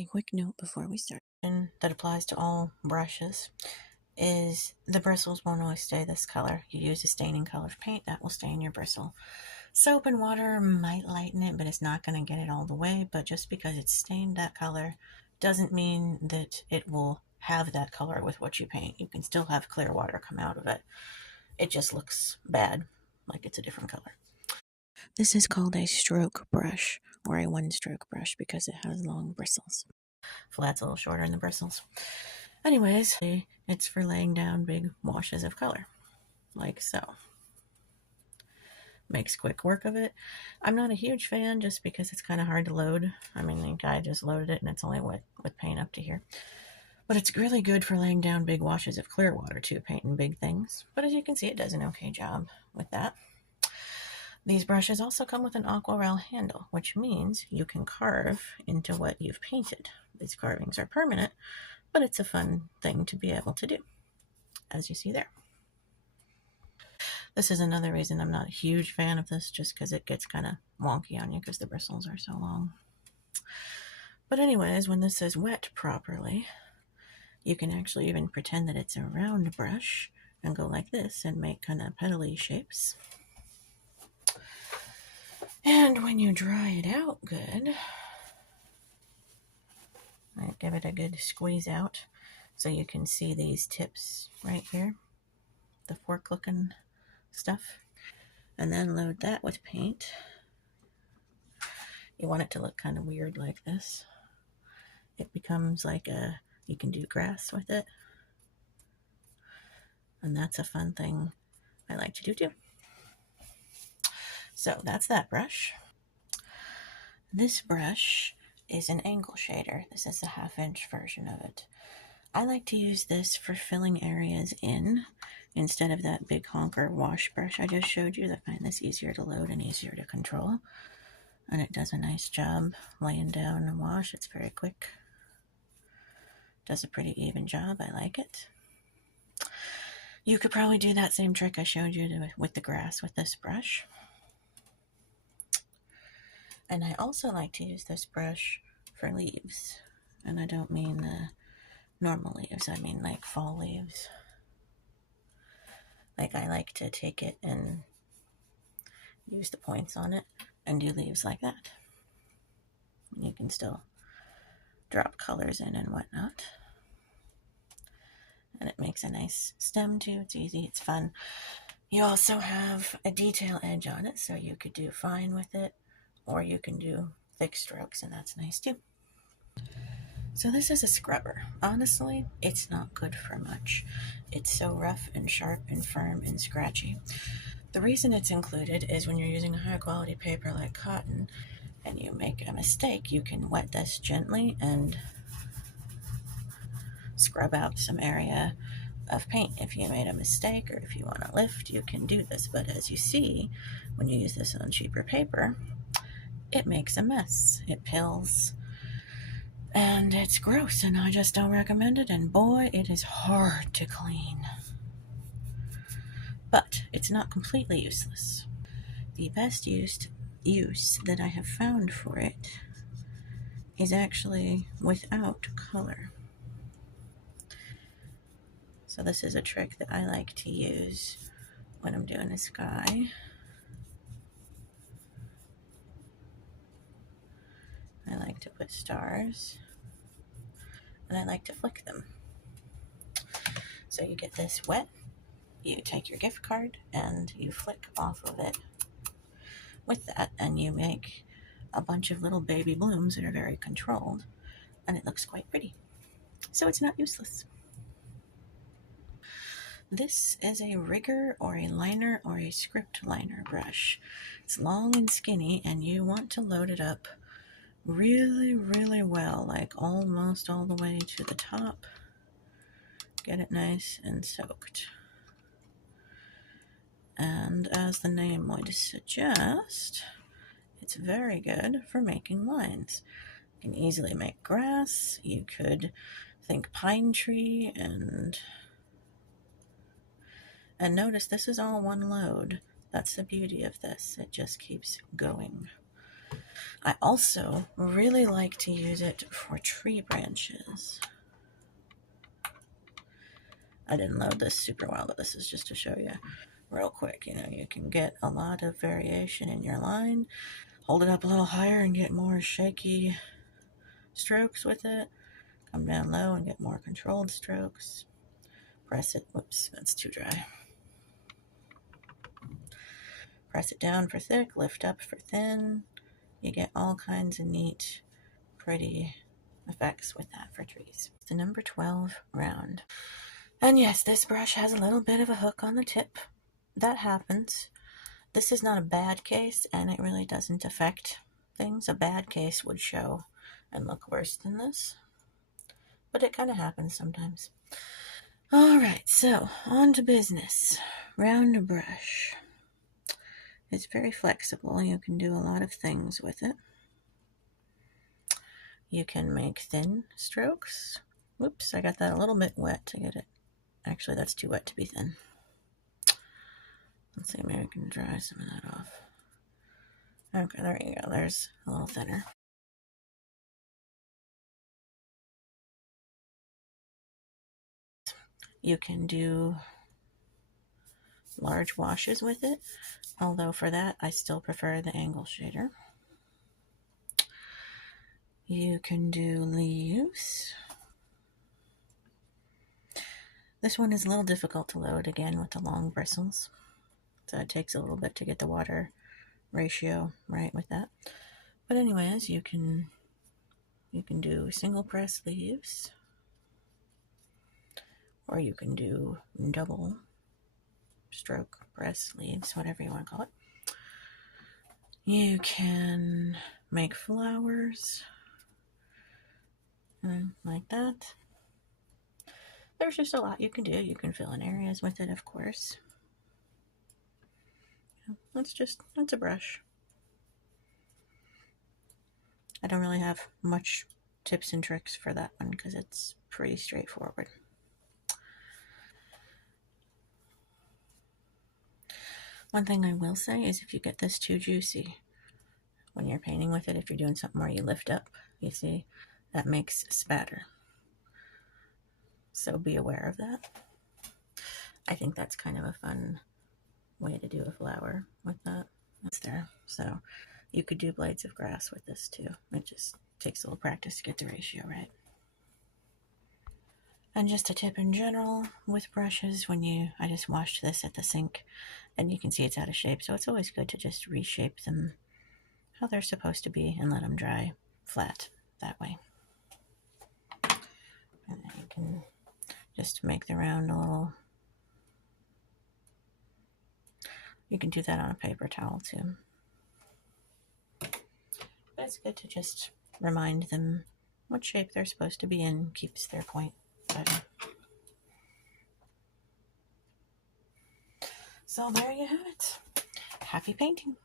A quick note before we start, and that applies to all brushes, is the bristles won't always stay this color. You use a staining color of paint, that will stain your bristle. Soap and water might lighten it, but it's not going to get it all the way. But just because it's stained that color doesn't mean that it will have that color with what you paint. You can still have clear water come out of it. It just looks bad, like it's a different color. This is called a stroke brush or a one-stroke brush because it has long bristles. Flat's a little shorter in the bristles. Anyways, it's for laying down big washes of color, like so. Makes quick work of it. I'm not a huge fan just because it's kind of hard to load. I mean, the guy just loaded it and it's only wet with paint up to here. But it's really good for laying down big washes of clear water too, painting big things. But as you can see, it does an okay job with that. These brushes also come with an aquarelle handle, which means you can carve into what you've painted. These carvings are permanent, but it's a fun thing to be able to do, as you see there. This is another reason I'm not a huge fan of this, just because it gets kind of wonky on you because the bristles are so long. But anyways, when this is wet properly, you can actually even pretend that it's a round brush and go like this and make kind of petally shapes. And when you dry it out good, I give it a good squeeze out so you can see these tips right here, the fork looking stuff, and then load that with paint. You want it to look kind of weird like this. It becomes like you can do grass with it, and that's a fun thing I like to do too. So that's that brush. This brush is an angle shader. This is a 1/2-inch version of it. I like to use this for filling areas in instead of that big honker wash brush I just showed you. I find this easier to load and easier to control. And it does a nice job laying down a wash. It's very quick. Does a pretty even job. I like it. You could probably do that same trick I showed you with the grass with this brush. And I also like to use this brush for leaves. And I don't mean normal leaves. I mean like fall leaves. Like I like to take it and use the points on it and do leaves like that. You can still drop colors in and whatnot. And it makes a nice stem too. It's easy, it's fun. You also have a detail edge on it, so you could do fine with it, or you can do thick strokes, and that's nice too. So this is a scrubber. Honestly, it's not good for much. It's so rough and sharp and firm and scratchy. The reason it's included is when you're using a high quality paper like cotton and you make a mistake, you can wet this gently and scrub out some area of paint. If you made a mistake or if you want to lift, you can do this. But as you see, when you use this on cheaper paper, it makes a mess. It pills. And it's gross, and I just don't recommend it. And boy, it is hard to clean. But it's not completely useless. The best use that I have found for it is actually without color. So this is a trick that I like to use when I'm doing a sky. I like to put stars, and I like to flick them. So you get this wet, you take your gift card, and you flick off of it with that, and you make a bunch of little baby blooms that are very controlled, and it looks quite pretty. So it's not useless. This is a rigger or a liner or a script liner brush. It's long and skinny, and you want to load it up really, really well, like almost all the way to the top. Get it nice and soaked. And as the name would suggest, it's very good for making lines. You can easily make grass. You could think pine tree, and notice this is all one load. That's the beauty of this. It just keeps going. I also really like to use it for tree branches. I didn't load this super well, but this is just to show you real quick. You know, you can get a lot of variation in your line. Hold it up a little higher and get more shaky strokes with it. Come down low and get more controlled strokes. Press it. Whoops, that's too dry. Press it down for thick, lift up for thin. You get all kinds of neat, pretty effects with that for trees. The number 12 round. And yes, this brush has a little bit of a hook on the tip. That happens. This is not a bad case, and it really doesn't affect things. A bad case would show and look worse than this, but it kind of happens sometimes. Alright, so on to business. Round brush. It's very flexible. You can do a lot of things with it. You can make thin strokes. Whoops, I got that a little bit wet to get it. Actually, that's too wet to be thin. Let's see, maybe I can dry some of that off. Okay, there you go. There's a little thinner. You can do large washes with it, although for that I still prefer the angle shader. You can do leaves. This one is a little difficult to load again with the long bristles, so it takes a little bit to get the water ratio right with that. But anyways, you can do single press leaves, or you can do double stroke press leaves, whatever you want to call it. You can make flowers like that. There's just a lot you can do. You can fill in areas with it, of course. That's a brush. I don't really have much tips and tricks for that one because it's pretty straightforward. One thing I will say is if you get this too juicy when you're painting with it, if you're doing something where you lift up, you see, that makes spatter. So be aware of that. I think that's kind of a fun way to do a flower with that. That's there. So you could do blades of grass with this too. It just takes a little practice to get the ratio right. And just a tip in general with brushes, I just washed this at the sink and you can see it's out of shape, so it's always good to just reshape them how they're supposed to be and let them dry flat that way. And then you can just make the round a little. You can do that on a paper towel too. But it's good to just remind them what shape they're supposed to be in, keeps their point better. So there you have it. Happy painting.